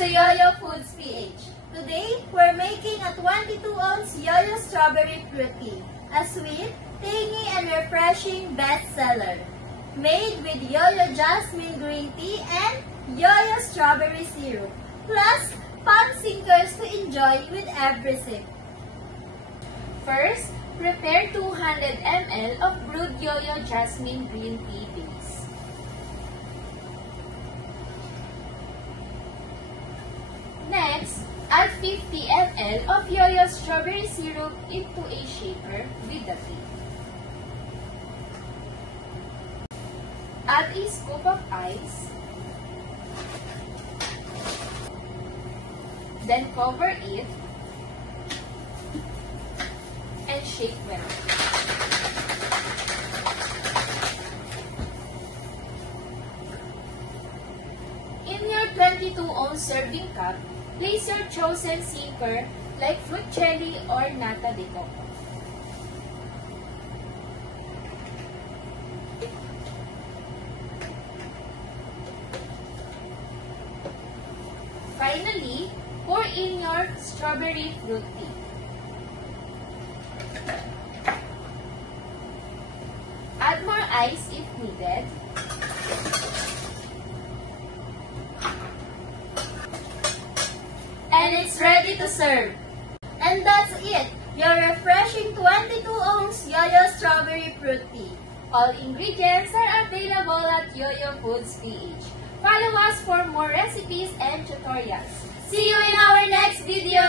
to Yoyo Foods PH. Today, we're making a 22-ounce Yoyo Strawberry Fruit Tea, a sweet, tangy, and refreshing bestseller. Made with Yoyo Jasmine Green Tea and Yoyo Strawberry Syrup, plus fun sinkers to enjoy with every sip. First, prepare 200 ml of brewed Yoyo Jasmine Green Tea base. Next, add 50 ml of Yoyo Strawberry Syrup into a shaker with the tea. Add a scoop of ice. Then cover it and shake well. In your 22-ounce serving cup, place your chosen sinker like fruit jelly or nata de coco. Finally, pour in your strawberry fruit tea. Add more ice if needed. And it's ready to serve. And that's it, your refreshing 22-ounce Yoyo Strawberry Fruit Tea. All ingredients are available at Yoyo Foods PH. Follow us for more recipes and tutorials. See you in our next video!